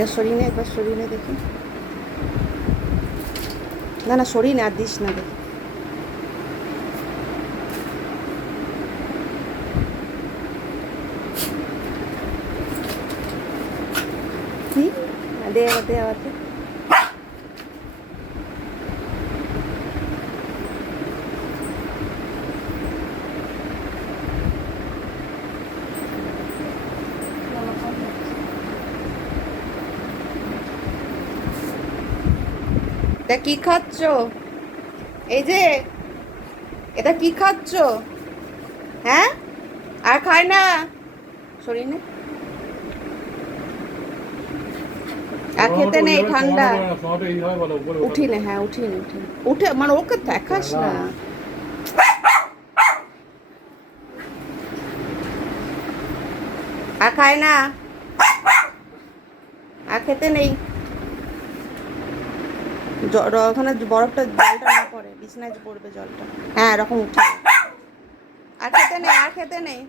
এর শরীরে একবার শরীরে দেখি। না না শরীরে আর দিস না দেখি। কি দে আবার দে আবার দে। এটা কি খাচ্ছ? এই যে এটা কি খাচ্ছ? হ্যাঁ আর খায় না শরীরে আর খেতে নেই ঠান্ডা। উঠিনে হ্যাঁ উঠিনে উঠিনে উঠে মানে ওকে দেখাস না। আর খায় না আর খেতে নেই। ওখানে বরফটা জলটা না পড়ে বিছনায় পড়বে জলটা। হ্যাঁ এরকম উঠে আর খেতে নেই আর খেতে নেই।